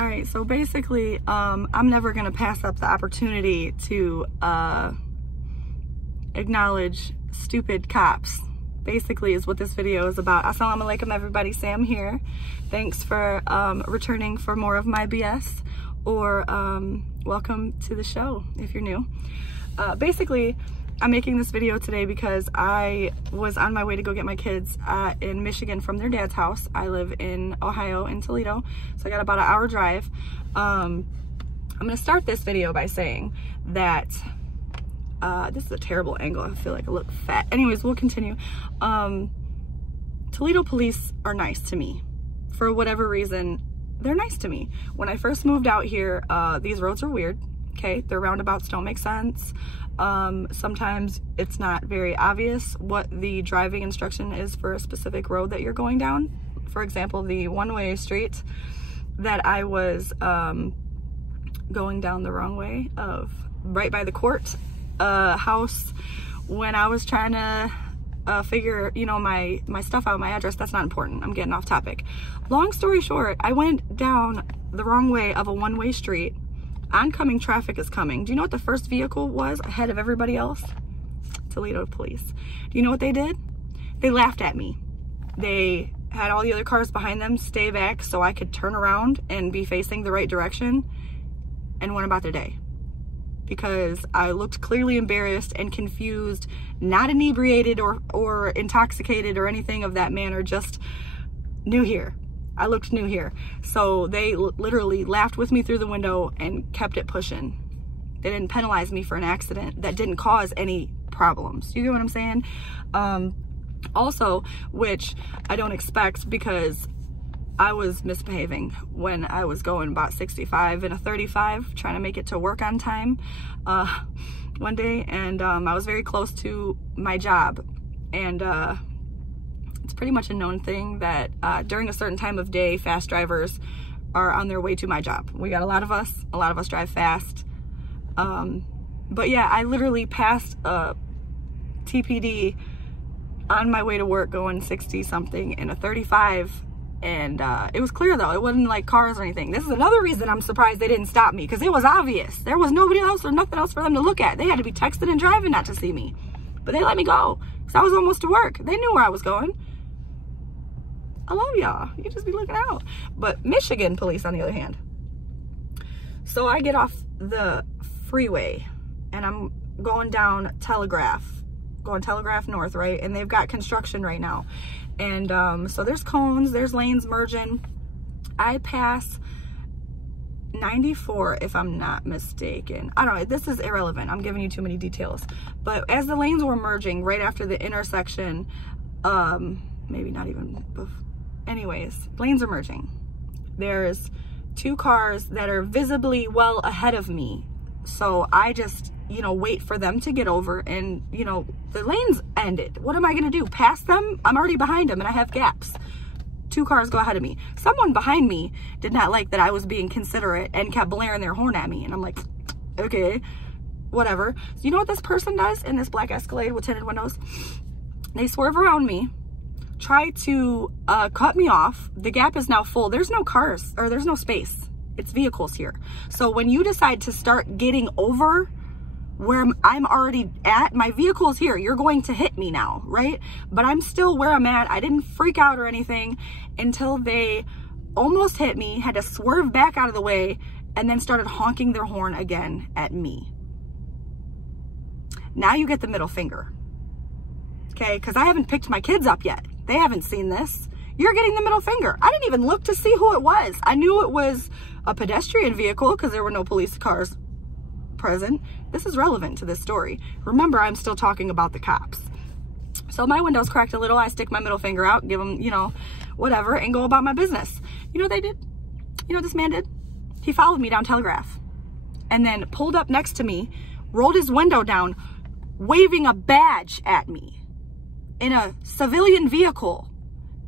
All right, so basically, I'm never gonna pass up the opportunity to acknowledge stupid cops. Basically is what this video is about. Assalamu alaikum everybody, Sam here. Thanks for returning for more of my BS, or welcome to the show if you're new. Basically, I'm making this video today because I was on my way to go get my kids in Michigan from their dad's house. I live in Ohio, in Toledo, so I got about an hour drive. I'm gonna start this video by saying that this is a terrible angle. I feel like I look fat. Anyways, we'll continue. Toledo police are nice to me. For whatever reason, they're nice to me. When I first moved out here, these roads are weird. Okay, their roundabouts don't make sense. Sometimes it's not very obvious what the driving instruction is for a specific road that you're going down. For example, the one-way street that I was going down the wrong way of, right by the court house, when I was trying to figure, you know, my stuff out, my address. That's not important. I'm getting off topic. Long story short, I went down the wrong way of a one-way street. Oncoming traffic is coming. Do you know what the first vehicle was ahead of everybody else? Toledo police. Do you know what they did? They laughed at me. They had all the other cars behind them stay back so I could turn around and be facing the right direction, and went about their day. Because I looked clearly embarrassed and confused, not inebriated or intoxicated or anything of that manner, just new here. I looked new here. So they literally laughed with me through the window and kept it pushing. They didn't penalize me for an accident that didn't cause any problems. You get what I'm saying? Also, which I don't expect, because I was misbehaving when I was going about 65 in a 35, trying to make it to work on time one day. And I was very close to my job. And it's pretty much a known thing that during a certain time of day, fast drivers are on their way to my job. We got a lot of us drive fast. But yeah, I literally passed a TPD on my way to work going 60 something in a 35. And it was clear though, it wasn't like cars or anything. This is another reason I'm surprised they didn't stop me, because it was obvious. There was nobody else or nothing else for them to look at. They had to be texting and driving not to see me. But they let me go, because I was almost to work. They knew where I was going. I love y'all. You just be looking out. But Michigan police, on the other hand. So I get off the freeway and I'm going down Telegraph, going Telegraph North, right? And they've got construction right now. And so there's cones, there's lanes merging. I pass 94, if I'm not mistaken. I don't know, this is irrelevant. I'm giving you too many details. But as the lanes were merging right after the intersection, maybe not even before. Anyways, lanes are merging. There's two cars that are visibly well ahead of me. So I just, you know, wait for them to get over, and, you know, the lanes ended. What am I gonna do? Pass them? I'm already behind them and I have gaps. Two cars go ahead of me. Someone behind me did not like that I was being considerate and kept blaring their horn at me. And I'm like, okay, whatever. So you know what this person does in this black Escalade with tinted windows? They swerve around me, try to cut me off. The gap is now full. There's no cars, or there's no space. It's vehicles here. So when you decide to start getting over where I'm already at, my vehicle's here. You're going to hit me now, right? But I'm still where I'm at. I didn't freak out or anything until they almost hit me, had to swerve back out of the way, and then started honking their horn again at me. Now you get the middle finger. Okay, because I haven't picked my kids up yet. They haven't seen this. You're getting the middle finger. I didn't even look to see who it was. I knew it was a pedestrian vehicle because there were no police cars present. This is relevant to this story. Remember, I'm still talking about the cops. So my window's cracked a little. I stick my middle finger out, give them, you know, whatever, and go about my business. You know what they did? You know what this man did? He followed me down Telegraph and then pulled up next to me, rolled his window down, waving a badge at me in a civilian vehicle,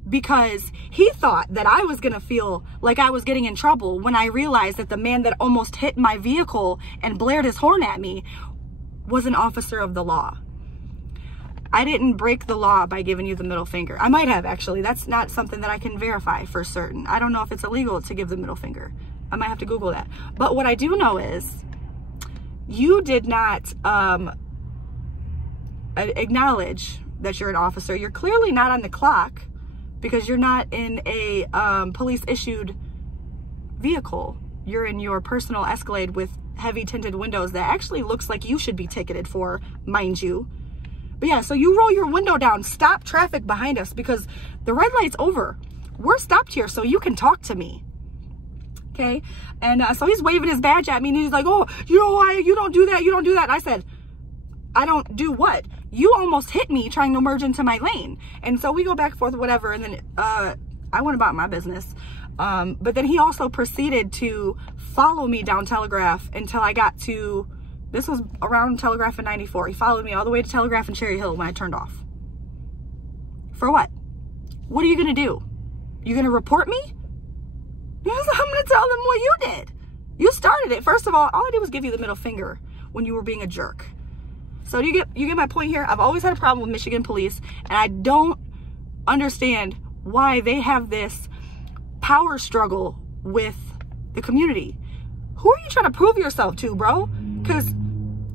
because he thought that I was gonna feel like I was getting in trouble when I realized that the man that almost hit my vehicle and blared his horn at me was an officer of the law. I didn't break the law by giving you the middle finger. I might have, actually. That's not something that I can verify for certain. I don't know if it's illegal to give the middle finger. I might have to Google that. But what I do know is you did not acknowledge that you're an officer. You're clearly not on the clock because you're not in a police issued vehicle. You're in your personal Escalade with heavy tinted windows that actually looks like you should be ticketed for, mind you. But yeah, so you roll your window down, stop traffic behind us because the red light's over. We're stopped here so you can talk to me. Okay? And so he's waving his badge at me and he's like, oh, you know why? You don't do that. You don't do that. And I said, I don't do what? You almost hit me trying to merge into my lane. And so we go back and forth, whatever. And then I went about my business. But then he also proceeded to follow me down Telegraph until I got to, this was around Telegraph and 94. He followed me all the way to Telegraph and Cherry Hill when I turned off. For what? What are you going to do? You going to report me? Yes, I'm going to tell them what you did. You started it. First of all I did was give you the middle finger when you were being a jerk. So you get my point here? I've always had a problem with Michigan police, and I don't understand why they have this power struggle with the community. Who are you trying to prove yourself to, bro? Because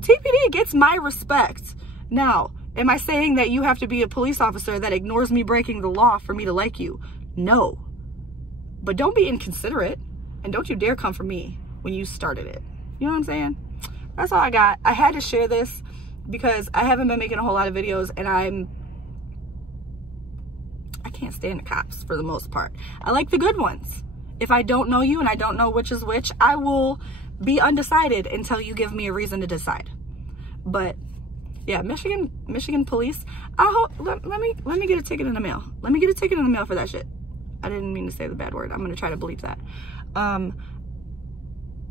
TPD gets my respect. Now, am I saying that you have to be a police officer that ignores me breaking the law for me to like you? No. But don't be inconsiderate, and don't you dare come for me when you started it. You know what I'm saying? That's all I got. I had to share this because I haven't been making a whole lot of videos, and I can't stand the cops for the most part. I like the good ones. If I don't know you and I don't know which is which, I will be undecided until you give me a reason to decide. But yeah, Michigan police, I hope, let me get a ticket in the mail. Let me get a ticket in the mail for that shit. I didn't mean to say the bad word. I'm going to try to bleep that.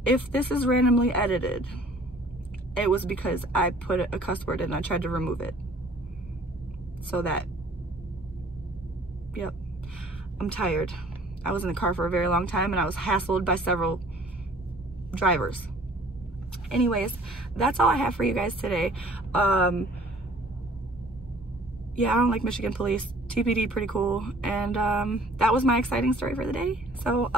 If this is randomly edited, it was because I put a cuss word in and I tried to remove it. So that, yep, I'm tired. I was in the car for a very long time and I was hassled by several drivers. Anyways, that's all I have for you guys today. Yeah, I don't like Michigan police. TPD, pretty cool. And that was my exciting story for the day. So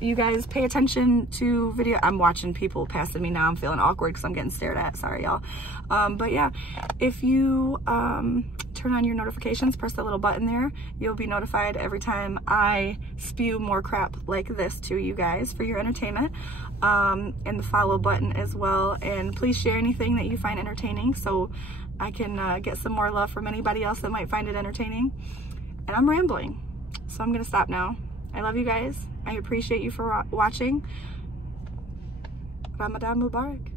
you guys pay attention to video. I'm watching people passing me now. I'm feeling awkward because I'm getting stared at. Sorry, y'all. But yeah, if you turn on your notifications, press that little button there, you'll be notified every time I spew more crap like this to you guys for your entertainment. And the follow button as well. And please share anything that you find entertaining so I can get some more love from anybody else that might find it entertaining. And I'm rambling, so I'm gonna stop now. I love you guys. I appreciate you for watching. Ramadan Mubarak.